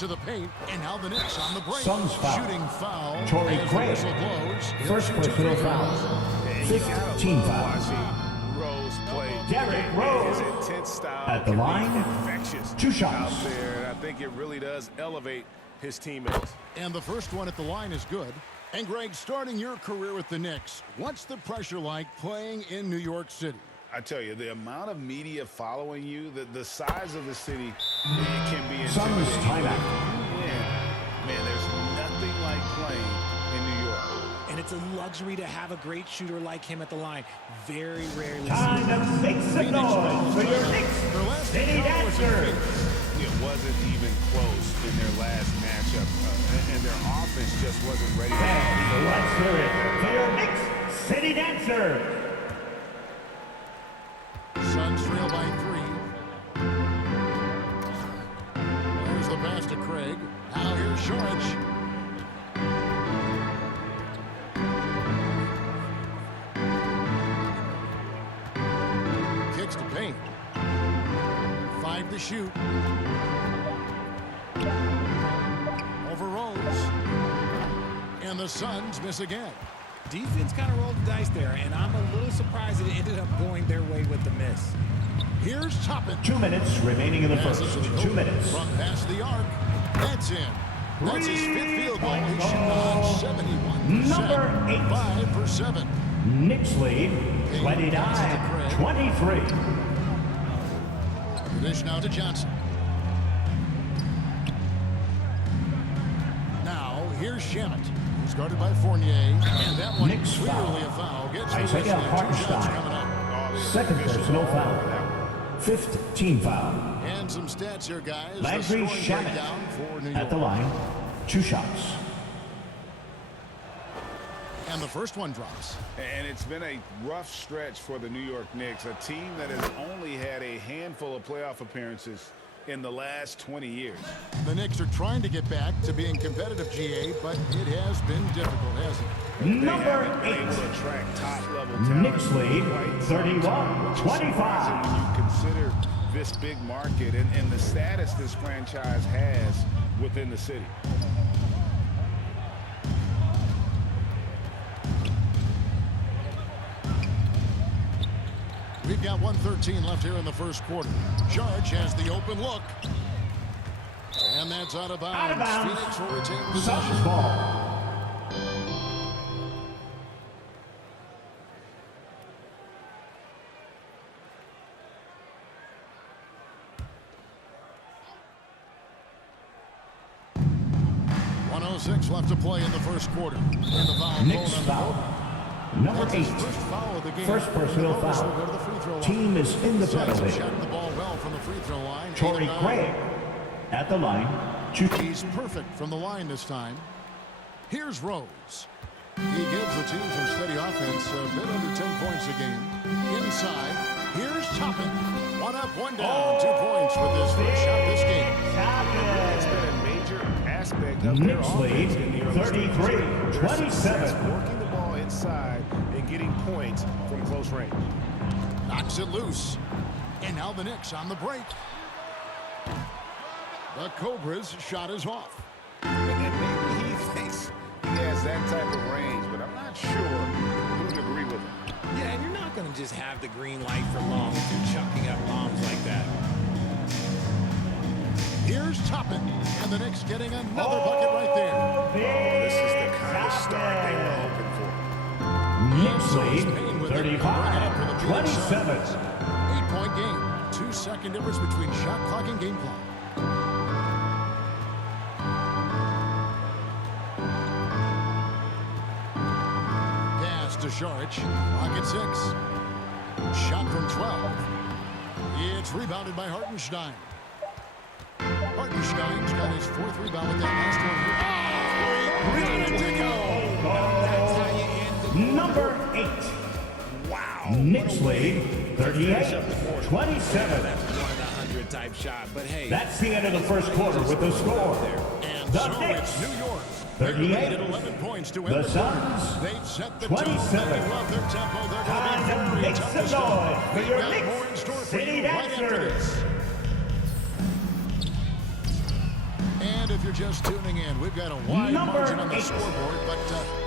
to the paint, and now the Knicks on the break. Suns foul. Shooting foul. Torrey as the Craig. whistle blows. First personal foul. 15 fouls. Rose play. Derrick Rose. His intense style At the line, infectious 2 shots. out there, and I think it really does elevate his teammates. And the first one at the line is good. And Greg, starting your career with the Knicks, what's the pressure like playing in New York City? I tell you, the amount of media following you, the size of the city, it can be Suns intimidating. timeout. Man, there's nothing like playing in New York. And it's a luxury to have a great shooter like him at the line. Very rarely Time to make some noise for your Knicks City Dancers. It wasn't even close in their last matchup, and their offense just wasn't ready. Let's hear it for your Knicks City Dancers. Suns trail by 3. There's the pass to Craig. Now here's Shorich. Kicks to paint. 5 to shoot. Over Rose. And the Suns miss again. Defense kind of rolled the dice there, and I'm a little surprised it ended up going their way with the miss. Here's Toppin. 2 minutes remaining in the first. 2 minutes. From past the arc. That's in. That's his 5th field goal. He's shooting on 71%. Number 8. 5 for 7. Knicks lead 29-23. Dish now to Johnson. Now here's Shamet, who's guarded by Fournier, and that one Knicks clearly foul. a foul. Gets the Isaiah whistle. 2 shots Hartenstein. coming up. Second personal foul. 5th team foul. And some stats here, guys. The Landry scoring Shamet breakdown for New at the York. line. 2 shots. And the first one drops. And it's been a rough stretch for the New York Knicks, a team that has only had a handful of playoff appearances in the last 20 years. The Knicks are trying to get back to being competitive, GA, but it has been difficult, hasn't it? Number They haven't been able 8. to attract top-level talent. Knicks lead Quite 31-25. when you consider this big market and the status this franchise has within the city. We've got 1:13 left here in the first quarter. George has the open look. And that's out of bounds. Out of bounds. Phoenix will retain possession. Suns ball. .106 left to play in the first quarter. And the foul Knicks called on the foul. board. Number That's 8. his first foul of the game. First personal Notice foul. will go to the free throw line. Team is in the Suns have penalty. shot the ball well from the free throw line. Torrey 8 of 9. Craig at the line. 2. He's perfect from the line this time. Here's Rose. He gives the team some steady offense, a bit under 10 points a game. Inside, here's Toppin. 1 up, 1 down. 2 points with his first shot this game. It's been a major aspect of their Knicks offense lead in New York City. 33-27. Working the ball inside and getting points from close range. Knocks it loose. And now the Knicks on the break. The Cobras' shot is off. And maybe he thinks he has that type of range, but I'm not sure who'd agree with him. Yeah, and you're not going to just have the green light for long if you're chucking up bombs like that. Here's Toppin. And the Knicks getting another bucket right there. This is the kind of start they were hoping for. Knicks lead Payne with it. Bring it up for the Phoenix 35-27. Suns. 8-point game. 2-second difference between shot clock and game clock. Pass to Shorich. Clock at 6. Shot from 12. It's rebounded by Hartenstein. Hartenstein's got his 4th rebound with that last one. Number 8. Wow. Knicks lead 38-27. That's 1-in-100 type shot, but hey. That's the end of the first quarter with the score. And The so Knicks, it's New York. 38. They needed 11 points to win The the quarter. Suns, They've set the 27. tone. They love their tempo. They're Time going to to be very make tough some to stop. noise for We've your got Knicks more in store for City you right after Dancers. this. And And if you're just tuning in, we've got a wide Number margin on the 8. scoreboard, but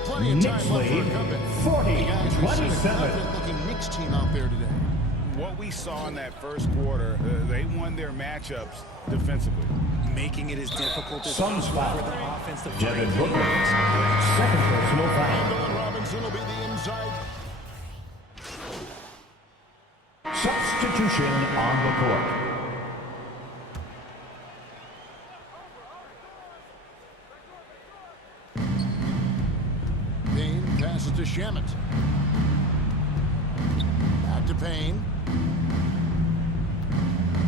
plenty of time left for a comeback. 40, Hey guys, we see a 27. confident-looking Knicks team out there today. What we saw in that first quarter, they won their matchups defensively. Making it as difficult as Suns possible foul. for the offense to Devin find Booker. games. Second personal foul. And Robinson will be the inside. Substitution on the court. Payne passes to Shamet. Back to Payne.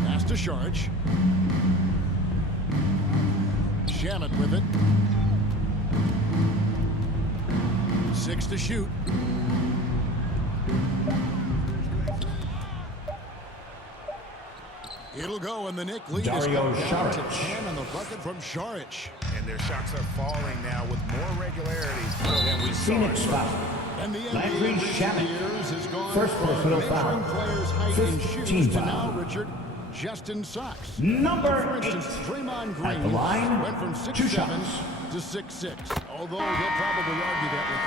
Pass to Sharch. Shamet with it. 6 to shoot. It'll go, and the Knicks lead is Dario down to Saric. 10 on the bucket from Saric. And their shots are falling now with more regularity than we saw. Phoenix foul. And the Landry NBA in recent Shamet. years has gone First from personal measuring foul. players' height in 15 shoes to foul. now, Richard, just in socks. Number For 8. instance, Draymond At Green the line, went from 2 6'7" shots. to 6'6". Although he'll probably argue that with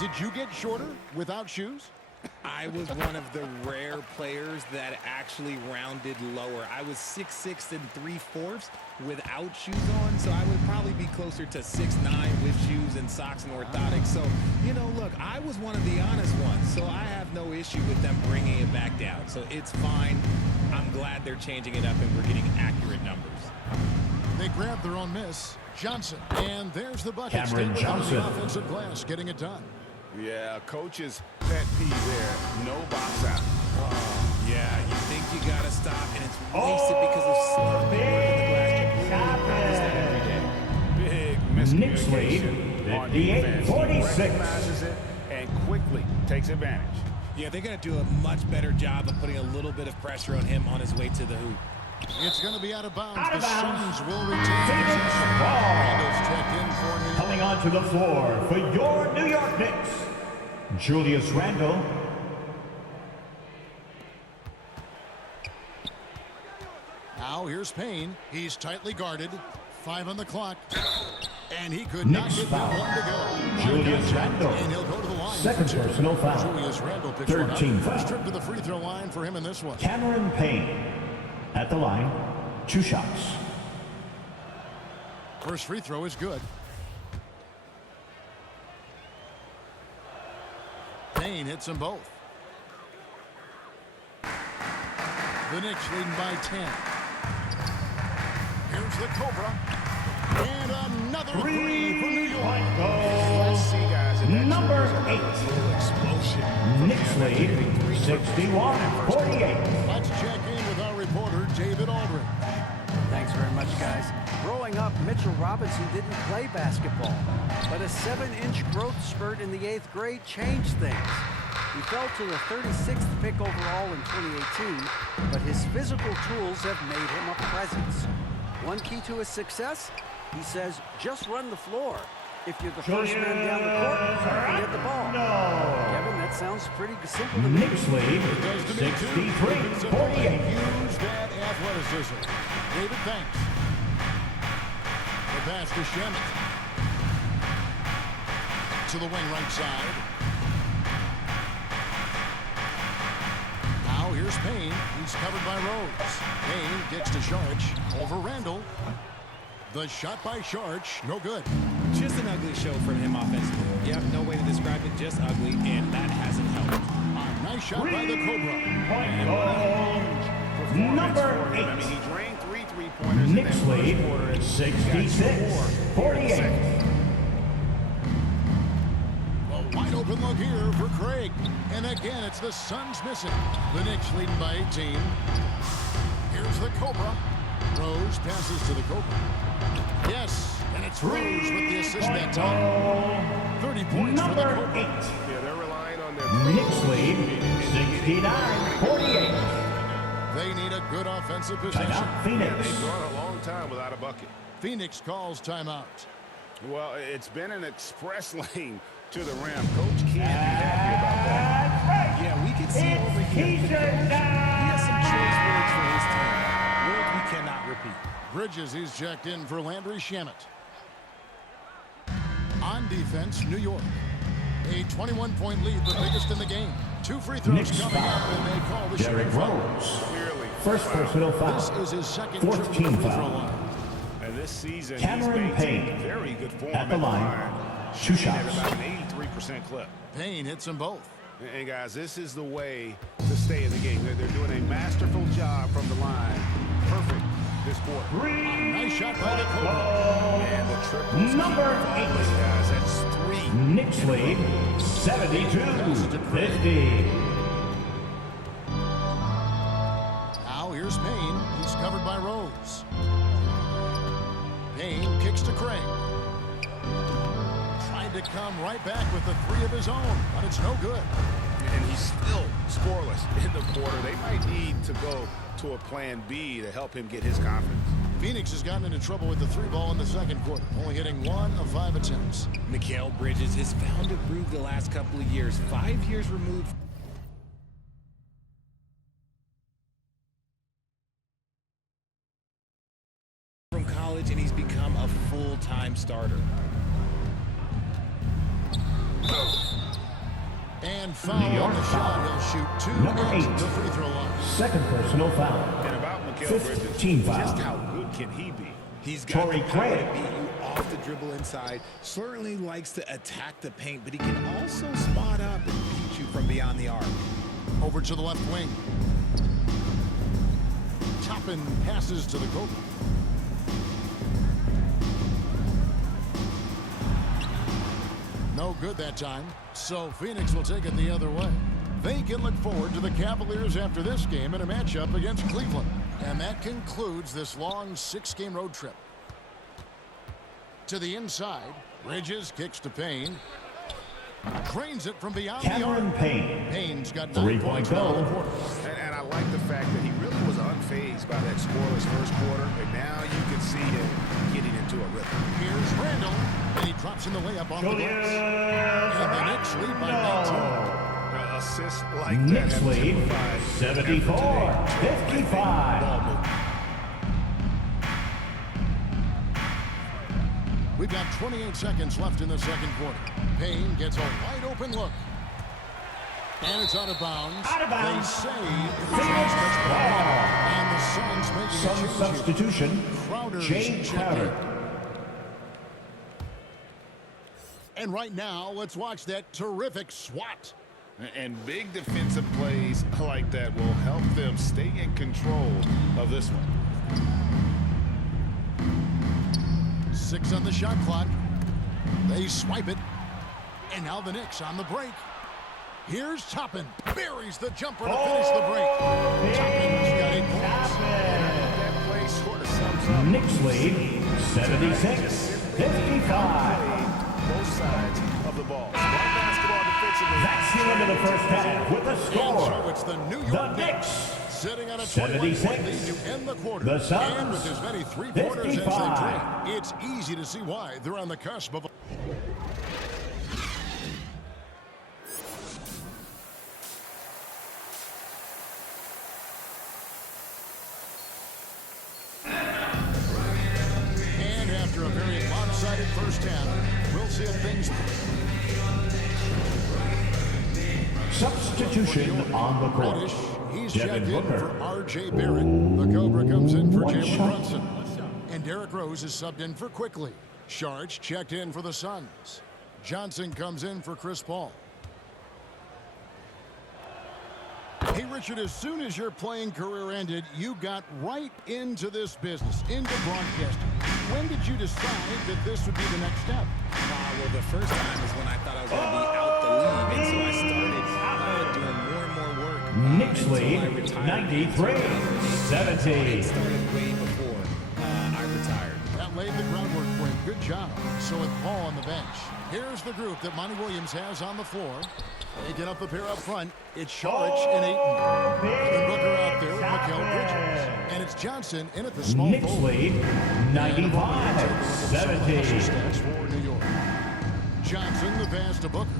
you. Did you get shorter without shoes? I was one of the rare players that actually rounded lower. I was 6'6" and 3/4 without shoes on, so I would probably be closer to 6'9" with shoes and socks and orthotics. So, you know, look, I was one of the honest ones, so I have no issue with them bringing it back down. So it's fine. I'm glad they're changing it up and we're getting accurate numbers. They grabbed their own miss. Johnson. And there's the bucket. Cameron Stay with Johnson. the offensive glass, getting it done. Yeah, coach's pet peeve there. No box out. Yeah, you think you got to stop, and it's wasted because of sloppy work in the glass. You practice that every day. Big Knicks lead, miscommunication on 58-46. defense. He recognizes it and quickly takes advantage. Yeah, they're going to do a much better job of putting a little bit of pressure on him on his way to the hoop. It's going to be out of bounds. Out of The bounds. Suns will retain Phoenix possession. ball. Randall's checked in for New York. Coming onto the floor for your New York Knicks, Julius Randle. Now here's Payne. He's tightly guarded. 5 on the clock. And he could not Knicks get foul. that one to go. Julius Randle. And he'll go to the line. Second for 2. personal foul. Julius Randle picks 13 one up. foul. First trip to the free throw line for him in this one. Cameron Payne at the line, 2 shots. First free throw is good. Payne hits them both. The Knicks leading by 10. Here's the Cobra. And another three for New York. Point goal. Let's see, guys. if that Number triggers another 8. little explosion. Knicks lead 61-48. Let's check in with our reporter, David Aldridge. Thanks very much, guys. Growing up, Mitchell Robinson didn't play basketball, but a 7-inch growth spurt in the 8th grade changed things. He fell to the 36th pick overall in 2018, but his physical tools have made him a presence. One key to his success, he says, just run the floor. If you're the first man down the court, you can get the ball. Kevin, that sounds pretty simple to me. Knicks lead Does to me, too. 63-48. Use that athleticism. David, thanks. The pass to Shamet. To the wing right side. Now here's Payne. He's covered by Rhodes. Payne gets to Sharch. Over Randall. The shot by Sharch. No good. Just an ugly show from him offensively. Yep, no way to describe it, just ugly, and that hasn't helped. A nice shot by the Cobra. Point goal. Number 8. I mean, he drained 3 3-pointers in that Knicks first lead quarter. and got 66-48. A wide open look here for Craig. And again, it's the Suns missing. The Knicks leading by 18. Here's the Cobra. Rose passes to the Cobra. Yes, and it's Rose with the assist that time. 30 points for the Number Cobra. 8. Yeah, they're relying on their Knicks lead 69-48. They need a good offensive possession. Timeout Phoenix. They've gone a long time without a bucket. Phoenix calls timeout. Well, it's been an express lane to the rim. Coach can't be happy about that. Yeah, we can see over here. He has some choice words for his team. Words we cannot repeat. Bridges, he's checked in for Landry Shamet. On defense, New York. A 21-point lead, the biggest in the game. 2 free throws Knicks coming up, and they call the Derrick shooting foul. Rose. Clearly. First personal foul. This is his second Fourth trip to team the free throw foul. line. And this season, Cameron he's maintained Payne very good form at the line. 2 shooting at shots. about an 83% clip. Payne hits them both. And guys, this is the way to stay in the game. They're doing a masterful job from the line. Perfect this quarter. Nice shot by the Cobra. And the triples. Number keep 8. falling, guys. That's 3. Knicks lead 72-50. Now here's Payne. He's covered by Rose. Payne kicks to Craig. Tried to come right back with the 3 of his own, but it's no good. And he's still scoreless in the quarter. They might need to go to a plan B to help him get his confidence. Phoenix has gotten into trouble with the 3 ball in the second quarter, only hitting 1 of 5 attempts. Mikal Bridges has found a groove the last couple of years. 5 years removed from college, and he's become a full-time starter. And foul New York on the shot. He'll shoot 2 Number at 8. the free throw line. Second personal foul. And about Mikal Fifth Bridges, team just foul. how good can he be? He's got Torrey the power to Craig. beat you off the dribble inside. Certainly likes to attack the paint, but he can also spot up and beat you from beyond the arc. Over to the left wing. Toppin passes to the Cobra. No good that time, so Phoenix will take it the other way. They can look forward to the Cavaliers after this game in a matchup against Cleveland. And that concludes this long 6-game road trip. To the inside, Bridges kicks to Payne. Drains it from beyond Cameron the arc. Payne. Payne's got 9 3-point points now in the goal. quarter. And I like the fact that he really was unfazed by that scoreless first quarter, and now you can see him getting into a rhythm. Here's Randall, and he drops in the layup off the glass. And the Knicks lead by 19. Assists like Knicks that have lead typified effort today. 74-55. Ball movement. We've got 28 seconds left in the second quarter. Payne gets a wide open look. And it's out of bounds. Out of bounds. They say it was Phoenix touched by ball. and the Suns making Some a change here. substitution. Crowder's Jay checked Crowder. in. And right now, let's watch that terrific swat. And big defensive plays like that will help them stay in control of this one. 6 on the shot clock. They swipe it. And now the Knicks on the break. Here's Toppin. Buries the jumper to finish the break. Toppin's got 8 points. That play sort of sums up. Knicks lead 76-55. Both sides of the ball. Smart basketball defensively. That's the end of the first half with the And so score. it's the New The York Knicks Knicks sitting on a 76. 21-point lead to end the quarter. The Suns, and with as many three-pointers as they 55. drain, it's easy to see why they're on the cusp of a... And after a very lopsided first half, we'll see if things... Substitution on the Reddish, court. he's Devin checked in Booker. for R.J. Barrett. The Cobra comes in for One Jalen shot. Brunson. And Derrick Rose is subbed in for Quickly. Sharch checked in for the Suns. Johnson comes in for Chris Paul. Hey, Richard, as soon as your playing career ended, you got right into this business, into broadcasting. When did you decide that this would be the next step? Well, the first time was when I thought I was going to be out the league, and so I started doing more and more work. Knicks until I lead retired. 93-70. It started way before I retired. That laid the groundwork for him. Good job. So with Paul on the bench, here's the group that Monty Williams has on the floor. Taking up the pair up front, it's Sharch and Ayton. Then Booker out there with Mikal Bridges. And it's Johnson in at the small Knicks forward. lead And Hustle 95-70. stats for New York. Johnson, the pass to Booker.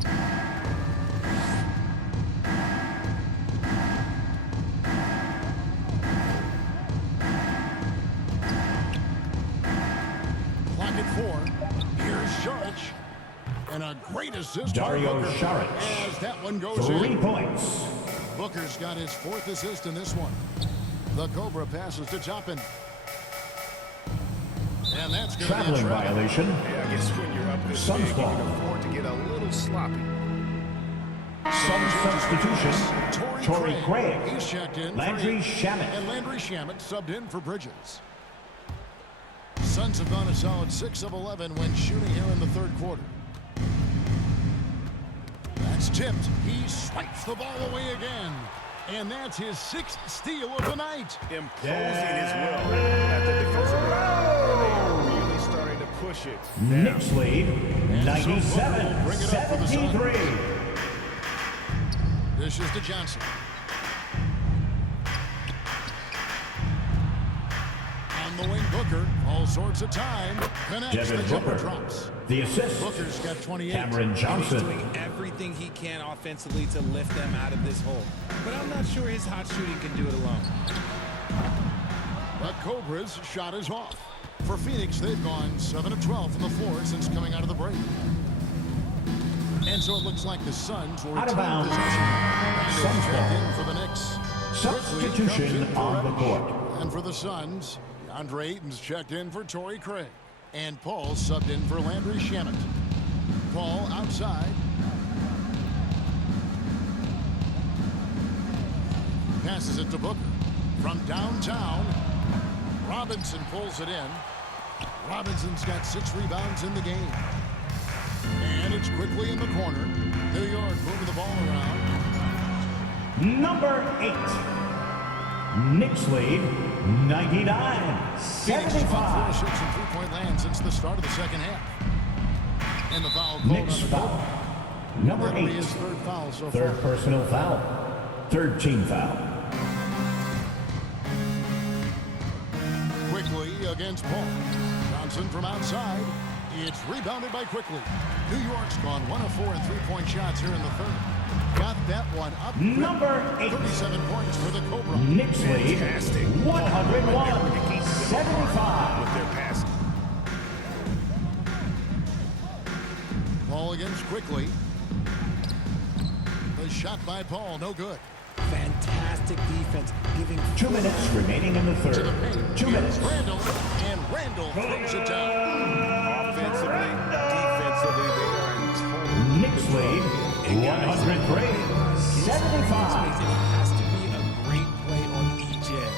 back at 4. Here's Saric. And a great assist Dario by Booker Saric. as that one goes 3 in. points. Booker's got his 4th assist in this one. The Cobra passes to Toppin. And that's going to be a Traveling travel. violation. Yeah, I guess when you're up this big, you Suns ball. can afford to get a little sloppy. Some substitutions. Torrey Craig. He's checked in. Landry Shamet. And Landry Shamet subbed in for Bridges. Suns have gone a solid 6 of 11 when shooting here in the 3rd quarter. That's tipped. He swipes the ball away again. And that's his 6th steal of the night. Imposing his will at the defensive line. And they are really starting to push it. Knicks lead. And so Booker will bring it up for the Suns. 97-73. This is to Johnson. On the wing, Booker. All sorts of time. Connects. Devin The jumper Booker. drops. The assist. Booker's got 28. Cameron He's Johnson. doing everything he can offensively to lift them out of this hole. But I'm not sure his hot shooting can do it alone. But Cobra's shot is off. For Phoenix, they've gone 7 of 12 from the floor since coming out of the break. And so it looks like the Suns will Out of retain bounds. possession. And Suns it's checked ball. in for the Knicks. Substitution Quickly comes in for on the Reddish. court. And for the Suns, Andre Ayton's checked in for Torrey Craig. And Paul subbed in for Landry Shamet. Paul outside. Passes it to Booker. From downtown, Robinson pulls it in. Robinson's got 6 rebounds in the game. And it's quickly in the corner. New York moving the ball around. Number 8. Knicks lead. 99-75. 4 6 and 3-point land since the start of the second half. And the foul called Knicks on the foul. goal. Number That'll be 8. his 3rd foul so Third far. personal foul. 3rd team foul. Quickly against Paul. Johnson from outside. It's rebounded by Quickly. New York's gone 1 of 4 and 3-point shots here in the 3rd. Got that one up. Number 8. 37 points for the Cobra. Knicks lead. Fantastic. 101-75. With their passing. Ball against Quickly. The shot by Paul, no good. Fantastic defense, giving 2 minutes remaining in the To the 3rd. paint. 2 minutes. Randall. And Randall throws it down. Offensively, defensively, they are in total. Knicks lead. 103-75. It has to be a great play on each end.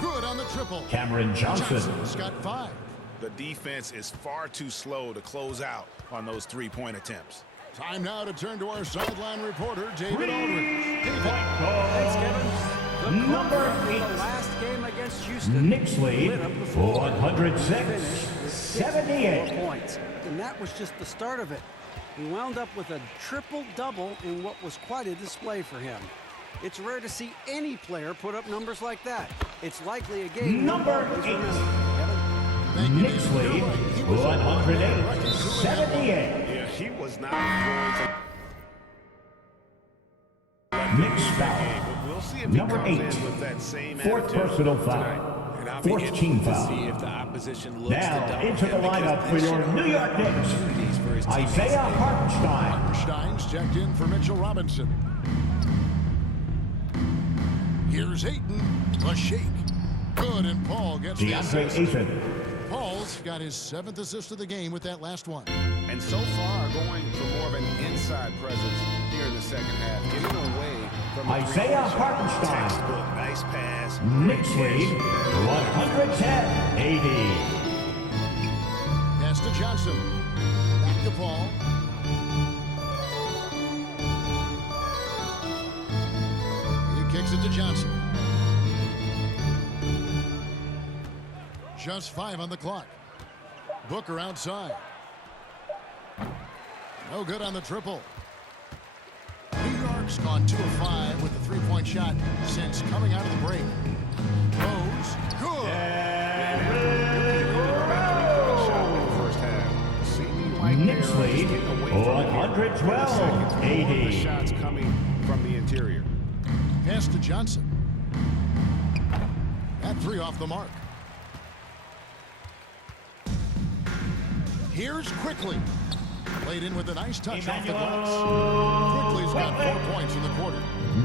Good on the triple. Cameron Johnson. Johnson's got 5. The defense is far too slow to close out on those 3-point attempts. Time now to turn to our sideline reporter, David Aldridge. Thanks, Kevin. The Number Cobra in 8. the last game against Houston. Knicks lead. lit up the floor. 106-78. 4 points. And that was just the start of it. He wound up with a triple-double in what was quite a display for him. It's rare to see any player put up numbers like that. It's likely a game. Number 8. Kevin? Thank you, Knicks David. lead. He was 108-78. Yeah, he was not going to Knicks foul. but we'll see if Number he comes 8. in with that same 4th attitude personal tonight. foul. And I'll be 4th interested team to foul. see if the opposition looks to Now double into the him, because lineup for this your should New York open Knicks. opportunities for his teammates. Isaiah Hartenstein. Stein's checked in for Mitchell Robinson. Here's Ayton. A shake. Good, and Paul gets the DeAndre assist. Ayton. Paul's got his 7th assist of the game with that last one. And so far, going for more of an inside presence here in the second half, getting away from the Isaiah three-point shot. Hartenstein. Textbook, nice pass. Knicks lead. 110-80. Pass to Johnson. Back to Paul. He kicks it to Johnson. Just 5 on the clock. Booker outside. No good on the triple. New York's gone 2 of 5 with the 3-point shot since coming out of the break. Rose, good. Knicks lead. 112-80. Shots coming from the interior. Pass to Johnson. That 3 off the mark. Here's Quickly. Played in with a nice touch off the glass. Emmanuel Quickly's got 4 points in the quarter.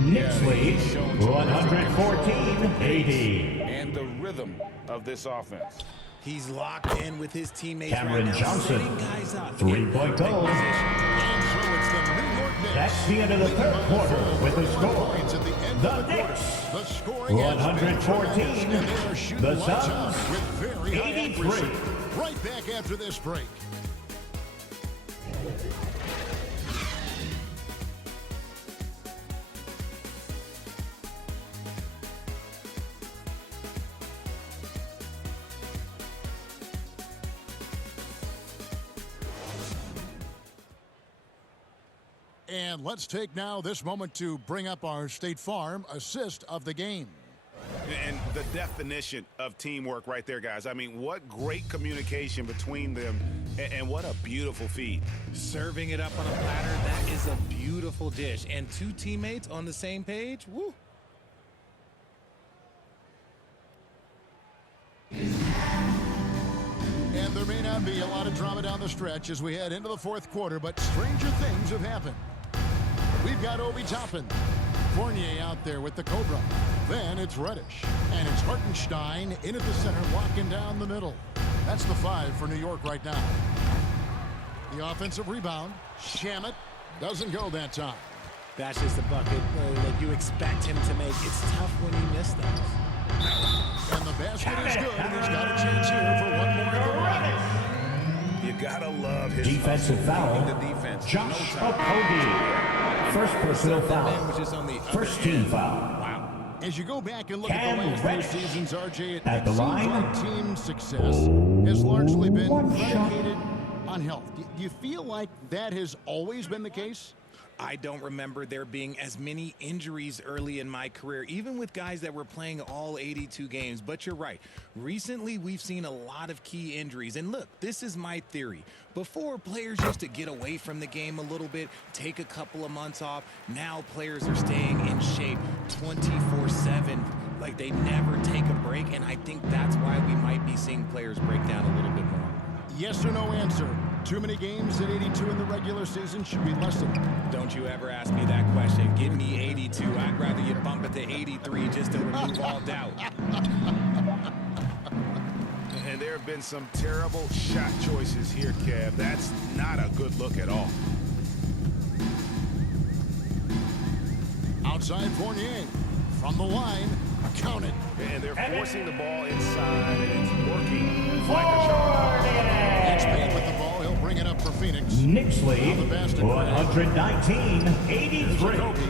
Knicks lead 114-80. And the rhythm of this offense. He's locked in with his teammates Cameron right now, Johnson, setting guys up. three-point goal. And so it's the New York Knicks. That's the end of the third quarter with the score. Points at the end The of the quarter. Knicks, The scoring has been 114. tremendous, and they are shooting The lights out Suns, with very high 83. accuracy. Right back after this break. And let's take now this moment to bring up our State Farm assist of the game. And the definition of teamwork right there, guys. I mean, what great communication between them, and what a beautiful feed. Serving it up on a platter, that is a beautiful dish. And two teammates on the same page, woo. And there may not be a lot of drama down the stretch as we head into the fourth quarter, but stranger things have happened. We've got Obi Toppin. Fournier out there with the Cobra. Then it's Reddish. And it's Hartenstein in at the center, locking down the middle. That's the 5 for New York right now. The offensive rebound. Shamet doesn't go that time. That's just a bucket like you expect him to make. It's tough when you miss those. And the basket is good, and he's got a chance here for one more at the line. You gotta love his Defensive foul, the defense. Josh Okogie. First personal foul. First team foul. As you go back and look Cam at the last Reddish. few seasons, RJ, it At the seems line. like team success has largely been One shot. predicated on health. Do you feel like that has always been the case? I don't remember there being as many injuries early in my career, even with guys that were playing all 82 games. But you're right. Recently, we've seen a lot of key injuries. And look, this is my theory. Before, players used to get away from the game a little bit, take a couple of months off. Now players are staying in shape 24/7. Like they never take a break. And I think that's why we might be seeing players break down a little bit more. Yes or no answer. Too many games at 82 in the regular season should be less than. Don't you ever ask me that question. Give me 82. I'd rather you bump it to 83 just to remove all doubt. And there have been some terrible shot choices here, Kev. That's not a good look at all. Outside Fournier. From the line. Count it. And they're forcing the ball inside, and it's working like a charm. Next man with the ball. He'll bring it up for Phoenix. Knicks lead Now the basket. 119-83. Kobe.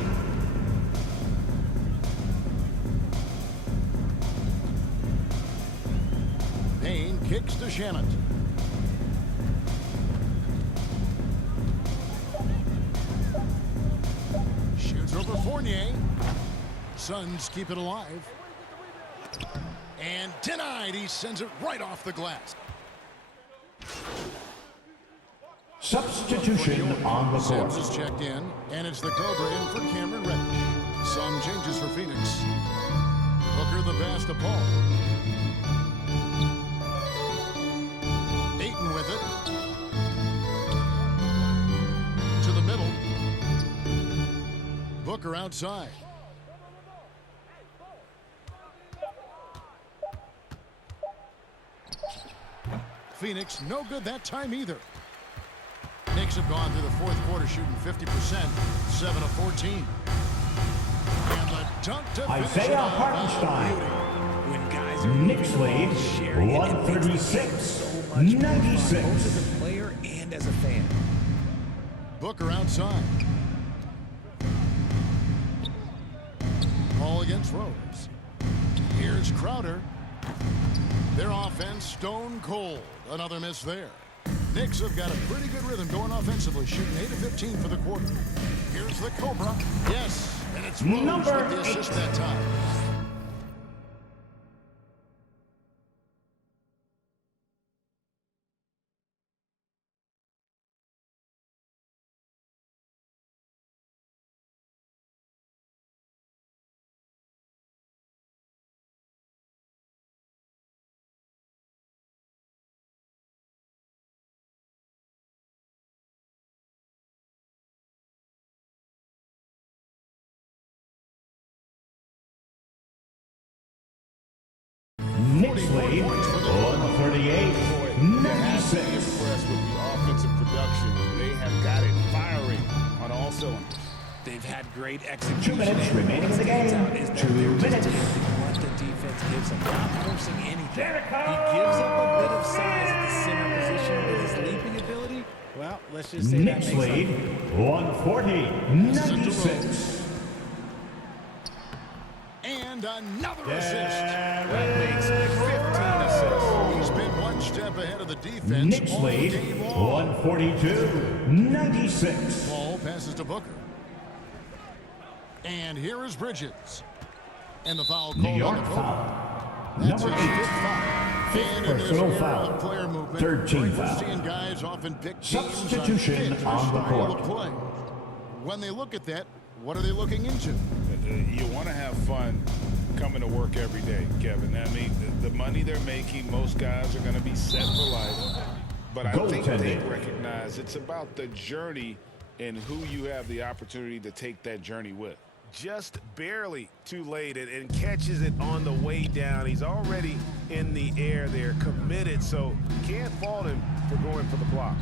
Payne kicks to Shamet. Shoots over Fournier. Suns keep it alive. And denied. He sends it right off the glass. Substitution on the court. Sims is checked in, and it's the Cobra in for Cameron Reddish. Some changes for Phoenix. Booker the pass to Paul. Ayton with it. To the middle. Booker outside. Phoenix, no good that time either. Knicks have gone through the fourth quarter shooting 50%, 7 of 14. And the dunk to finish it Isaiah off. Hartenstein. When guys are Knicks lead sharing it, it makes the game so much more fun, both as a player and as a fan. Booker outside. Ball against Rose. Here's Crowder. Their offense stone cold. Another miss there. Knicks have got a pretty good rhythm going offensively, shooting 8 of 15 for the quarter. Here's the Cobra. Yes, and it's Rose with the assist that time. Knicks 44 lead points for the 138. You have to be 96. impressed with the offensive production. They have got it firing on all cylinders. They've had great execution. 2 minutes remaining in the Stands game. out is that 2 they're just minutes. taking what the defense gives them, not forcing anything. He gives up a bit of size at the center position, but his leaping ability, well, let's just say Knicks that makes lead up. 140. 96. And another assist. That makes 15 assists. He's been one step ahead of the defense Knicks all lead game long. 142. 96. Ball passes to Booker. And here is Bridges. And the foul called New on York the foul. That's Number his 8. fifth foul. Fifth And in this personal era foul. of player movement, Third team we're foul. seeing guys often pick teams Substitution that fit on the their style court. of play. When they look at that, what are they looking into? You want to have fun coming to work every day, Kevin. I mean, the money they're making, most guys are going to be set for life. But I think they Goaltending. recognize it's about the journey and who you have the opportunity to take that journey with. Just barely too late and catches it on the way down. He's already in the air there, committed, so can't fault him for going for the block.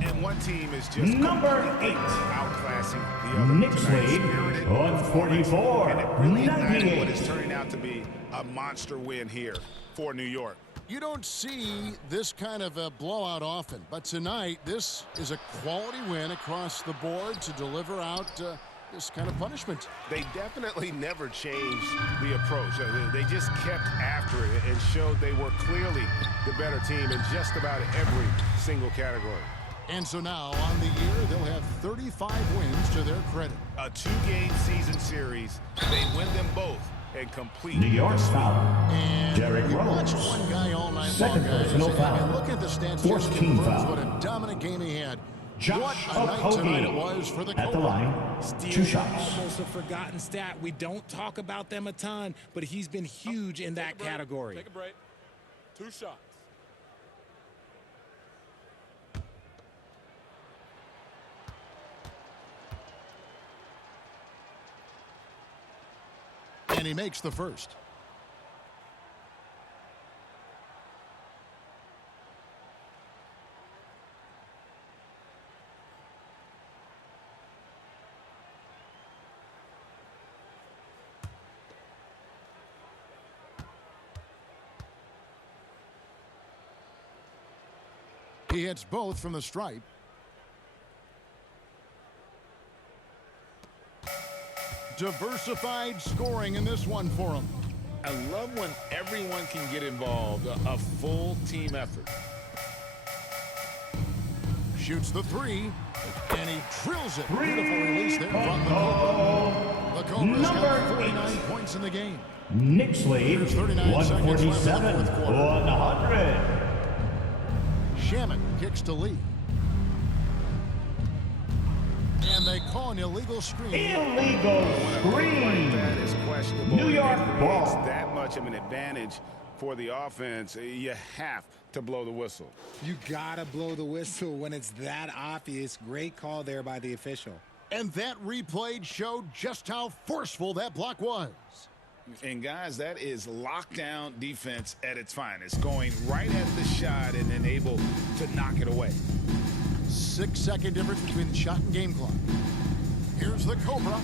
And one team is just Number 8. outclassing the other. Knicks tonight. lead Spirited 144. and it really ignited 98. what is turning out to be a monster win here for New York. You don't see this kind of a blowout often, but tonight this is a quality win across the board to deliver out this kind of punishment. They definitely never changed the approach. They just kept after it and showed they were clearly the better team in just about every single category. And so now on the year, they'll have 35 wins to their credit. A 2-game season series, they win them both and complete New York's the foul. And Derrick you Rose. watch one guy all night Second long, guys, personal and foul. look at the stats. Fourth just team confirms foul. what a dominant game he had. Josh What a night tonight it was for the at the Cobra. line. Still 2 shots. almost a forgotten stat. We don't talk about them a ton, but he's been huge in that category. Take a break. 2 shots. And he makes the first. He hits both from the stripe. Diversified scoring in this one for him. I love when everyone can get involved, a full team effort. Shoots the 3, and he drills it. Beautiful release there from the Cobra. The Cobra's got Number 49 8. points in the game. Knicks lead There's 39 seconds left in the 147. fourth quarter. 100. Shaman kicks to Lee. And they call an illegal screen. Illegal screen. That is questionable. New York It creates ball. that much of an advantage for the offense. You have to blow the whistle. You gotta blow the whistle when it's that obvious. Great call there by the official. And that replay showed just how forceful that block was. And guys, that is lockdown defense at its finest, going right at the shot and then able to knock it away. 6-second difference between the shot and game clock. Here's the Cobra.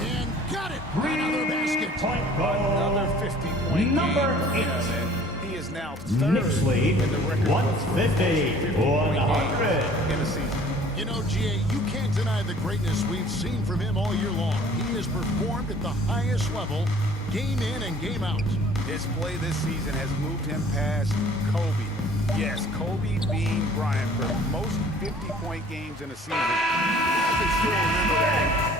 And got it. Another basket. Point goal. Another 50-point Number game. 8. And he is now third Knicks lead in the record 150. 100. in the season. You know, GA, you can't deny the greatness we've seen from him all year long. He has performed at the highest level, game in and game out. His play this season has moved him past Kobe. Yes, Kobe being Bryant for most 50-point games in a season. I can still remember that.